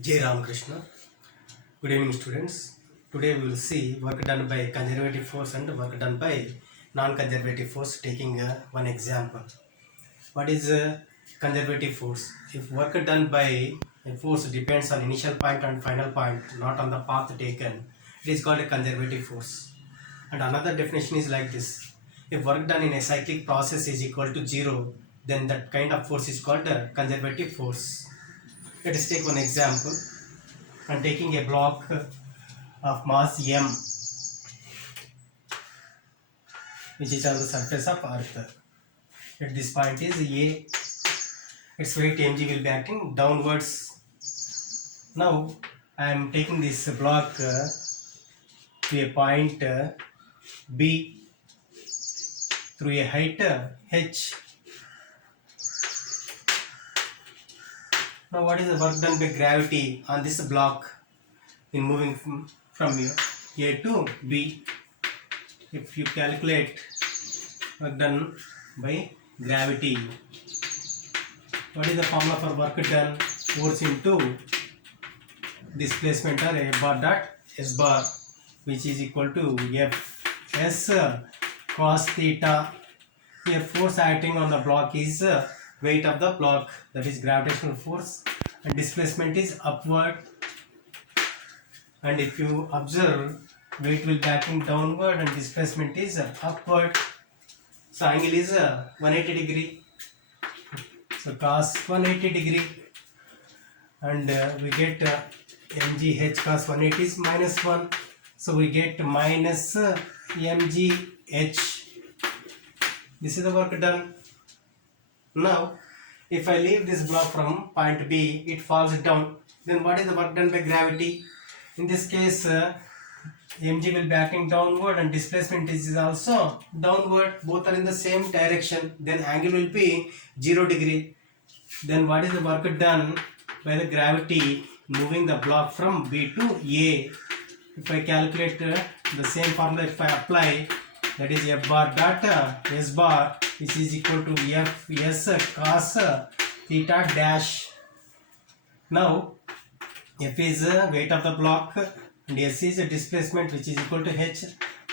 Jai Ramakrishna. Good evening, students. Today we will see work done by conservative force and work done by non-conservative force. Taking one example. What is conservative force? If work done by a force depends on initial point and final point, not on the path taken, it is called a conservative force. And another definition is like this: if work done in a cyclic process is equal to zero, then that kind of force is called a conservative force. Let us take one example. I am taking a block of mass m, which is on the surface of earth. At this point is a, its weight mg will be acting downwards. Now I am taking this block to a point b through a height h. Now what is the work done by gravity on this block in moving from a to b? If you calculate work done by gravity, what is the formula for work done? Force into displacement or a bar dot s bar, which is equal to f s cos theta. Here force acting on the block is weight of the block, that is gravitational force, and displacement is upward. And if you observe, weight will be acting downward and displacement is upward. So angle is 180 degree. So cos 180 degree, and we get mgh cos 180 is minus 1. So we get minus mgh. This is the work done. Now if I leave this block from point B, it falls down. Then what is the work done by gravity? In this case mg will be acting downward and displacement is also downward. Both are in the same direction. Then angle will be 0 degree. Then what is the work done by the gravity moving the block from B to A? If I calculate the same formula, if I apply, that is f bar dot s bar, which is equal to f s cos theta dash. Now f is weight of the block and s is displacement, which is equal to h,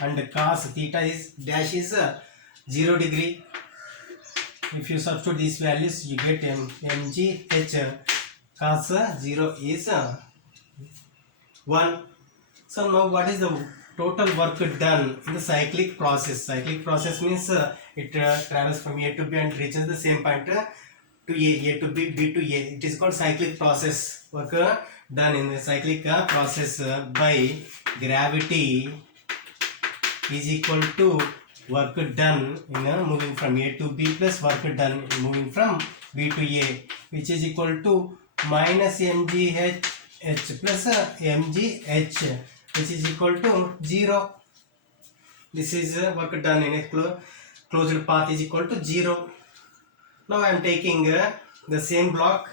and cos theta is dash is 0 degree. If you substitute these values, you get mg h cos 0 is 1. So now what is the total work done in the cyclic process? Cyclic process means it travels from A to B and reaches the same point to A to B, B to A. It is called cyclic process. Work done in the cyclic process by gravity is equal to work done in moving from A to B plus work done in moving from B to A, which is equal to minus mgh plus mgh, which is equal to 0. This is work done in a closed path is equal to 0. Now I am taking the same block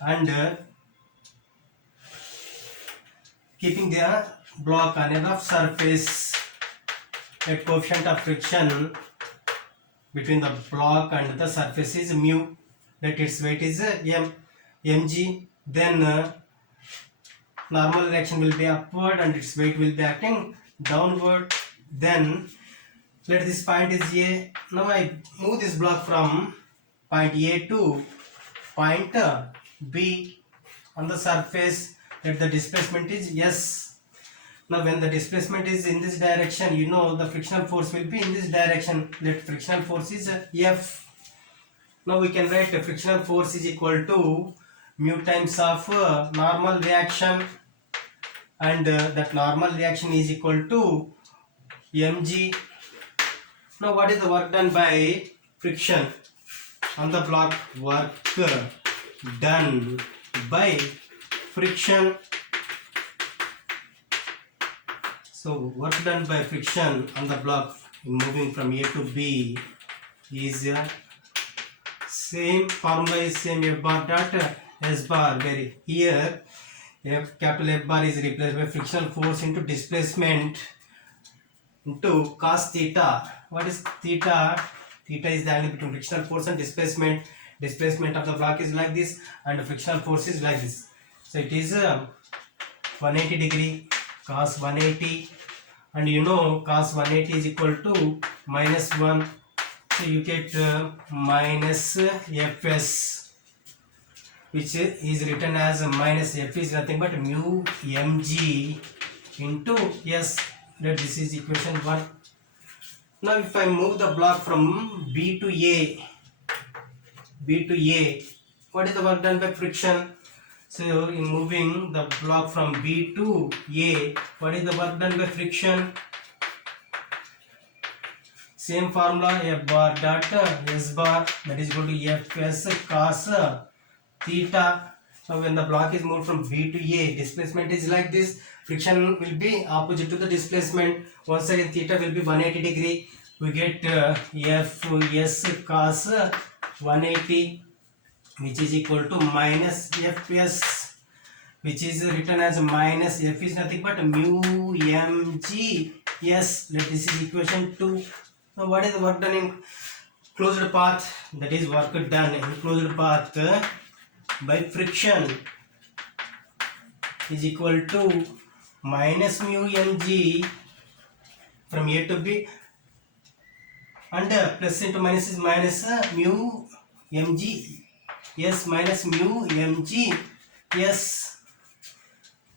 and keeping the block on a rough surface. A coefficient of friction between the block and the surface is mu, that its weight is mg. Then normal reaction will be upward and its weight will be acting downward. Then let this point is A. Now I move this block from point A to point B on the surface, that the displacement is S. Now when the displacement is in this direction, you know the frictional force will be in this direction, that frictional force is F. Now we can write the frictional force is equal to mu times of normal reaction, and that normal reaction is equal to mg. Now what is the work done by friction on the block? Work done by friction. So work done by friction on the block in moving from A to B is same formula is same, f bar dot s bar, where here capital F bar is replaced by frictional force into displacement into cos theta. What is theta? Theta is the angle between frictional force and displacement. Displacement of the block is like this and the frictional force is like this. So it is 180 degree cos 180, and you know cos 180 is equal to minus 1. So you get minus fs, which is written as minus f is nothing but mu mg into s. That this is equation 1. Now if I move the block from B to A, what is the work done by friction? So in moving the block from B to A, what is the work done by friction? Same formula, F bar dot S bar, that is equal to Fs cos theta. Now when the block is moved from B to A, displacement is like this. Friction will be opposite to the displacement. One side in theta will be 180 degree. We get Fs cos 180, which is equal to minus Fs, which is written as minus F is nothing but mu mg s. This is equation 2. Now what is the work done in closed path? That is work done in closed path by friction is equal to minus mu mg from A to B, and plus into minus is minus mu mg s minus mu mg s.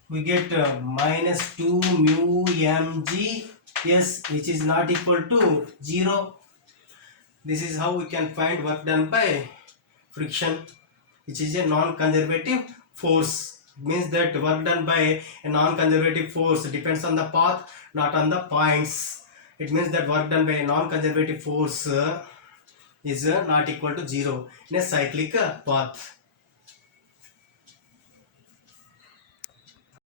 We get minus 2 mu mg s, which is not equal to 0. This is how we can find work done by friction, which is a non-conservative force. It means that work done by a non-conservative force depends on the path, not on the points. It means that work done by a non-conservative force is not equal to 0 in a cyclic path.